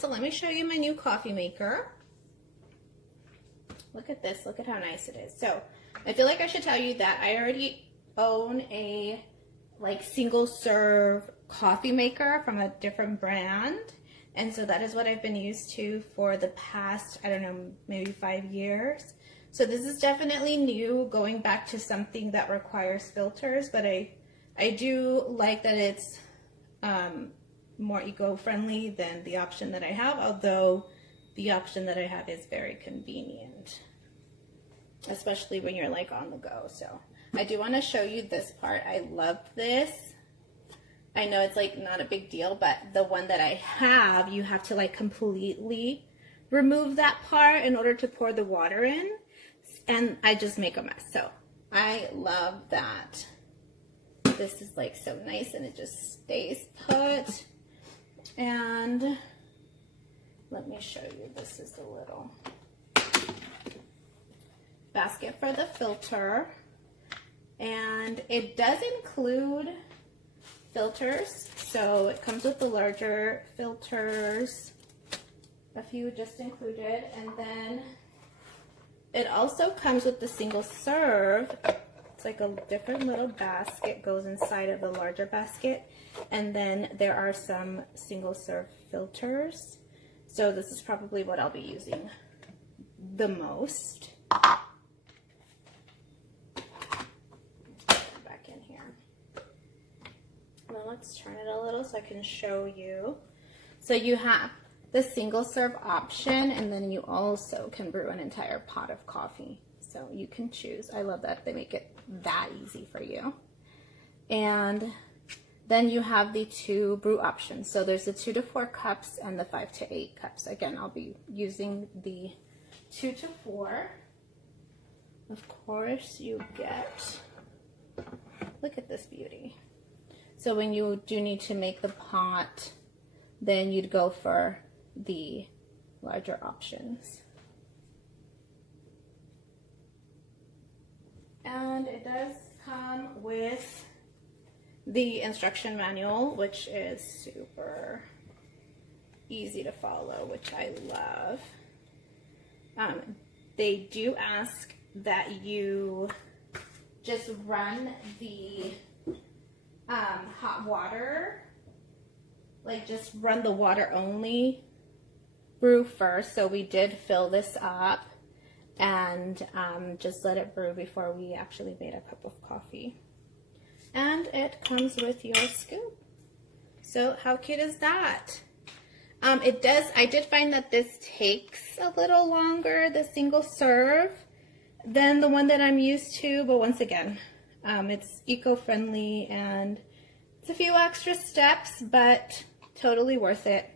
so let me show you my new coffee maker. Look at this, look at how nice it is. So I feel like I should tell you that I already own a like single serve coffee maker from a different brand. And so that is what I've been used to for the past, I don't know, maybe 5 years. So this is definitely new, going back to something that requires filters, but I do like that it's more eco-friendly than the option that I have, although the option that I have is very convenient, especially when you're like on the go. So I do want to show you this part. I love this. I know it's like not a big deal, but the one that I have, you have to like completely remove that part in order to pour the water in, and I just make a mess. So I love that. This is like so nice and it just stays put. And let me show you, this is a little basket for the filter, and it does include filters, so it comes with the larger filters, a few just included, and then it also comes with the single serve. It's like a different little basket goes inside of the larger basket, and then there are some single serve filters. So this is probably what I'll be using the most. Back in here. Now let's turn it a little so I can show you. So you have the single serve option, and then you also can brew an entire pot of coffee. So you can choose. I love that they make it that easy for you. And then you have the 2 brew options. So there's the 2 to 4 cups and the 5 to 8 cups. Again, I'll be using the 2 to 4. Of course, you get, look at this beauty. So when you do need to make the pot, then you'd go for the larger options. And it does come with the instruction manual, which is super easy to follow, which I love. They do ask that you just run the hot water, like just run the water only brew first. So we did fill this up and just let it brew before we actually made a cup of coffee. And it comes with your scoop. So how cute is that? I did find that this takes a little longer, the single serve, than the one that I'm used to, but once again, it's eco-friendly and it's a few extra steps, but totally worth it.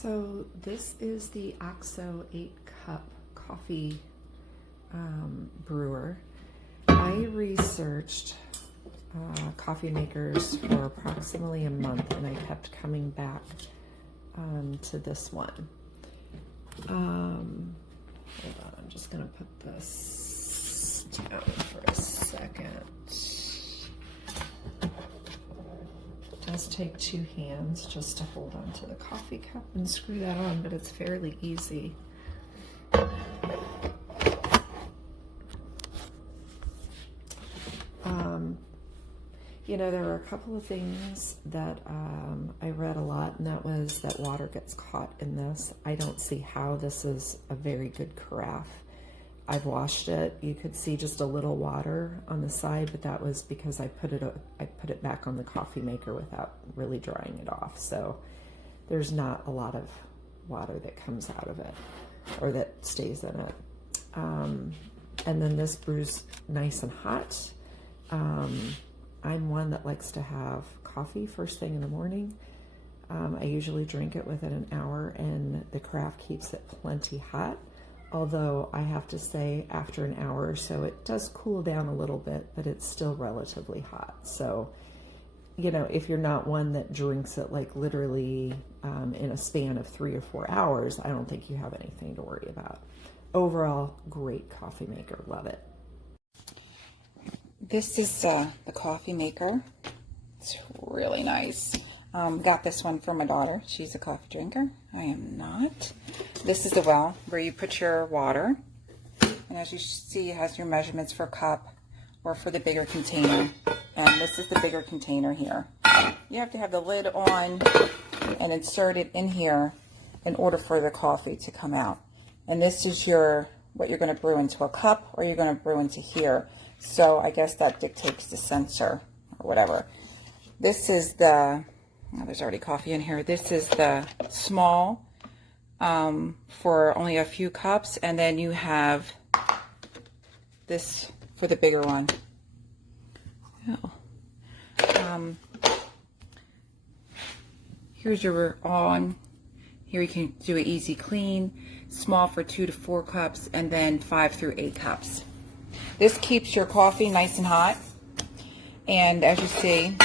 So this is the OXO 8-cup coffee brewer. I researched coffee makers for approximately a month, and I kept coming back to this one. Hold on, I'm just gonna put this down for a second. It does take 2 hands just to hold on to the coffee cup and screw that on, but it's fairly easy. You know, there were a couple of things that I read a lot, and that was that water gets caught in this. I don't see how this is a very good carafe. I've washed it. You could see just a little water on the side, but that was because I put it back on the coffee maker without really drying it off. So there's not a lot of water that comes out of it or that stays in it. And then this brews nice and hot. I'm one that likes to have coffee first thing in the morning. I usually drink it within an hour, and the carafe keeps it plenty hot. Although I have to say, after an hour or so, it does cool down a little bit, but it's still relatively hot. So, you know, if you're not one that drinks it like literally in a span of 3 or 4 hours, I don't think you have anything to worry about. Overall, great coffee maker. Love it. This is the coffee maker. It's really nice. Got this one for my daughter. She's a coffee drinker. I am not. This is the well where you put your water. And as you see, it has your measurements for cup or for the bigger container. And this is the bigger container here. You have to have the lid on and insert it in here in order for the coffee to come out. And this is what you're going to brew into a cup, or you're going to brew into here. So I guess that dictates the sensor or whatever. This is the, oh, there's already coffee in here. This is the small for only a few cups. And then you have this for the bigger one. Oh. Here's your on. Here you can do an easy clean. Small for 2 to 4 cups, and then 5 through 8 cups. This keeps your coffee nice and hot, and as you see,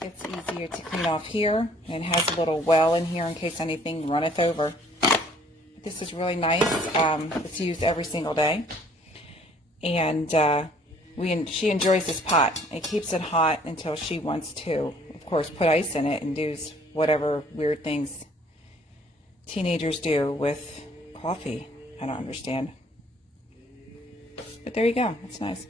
it's easier to clean off here, and it has a little well in here in case anything runneth over. This is really nice. It's used every single day, and she enjoys this pot. It keeps it hot until she wants to, of course, put ice in it and do whatever weird things teenagers do with coffee. I don't understand. But there you go. It's nice.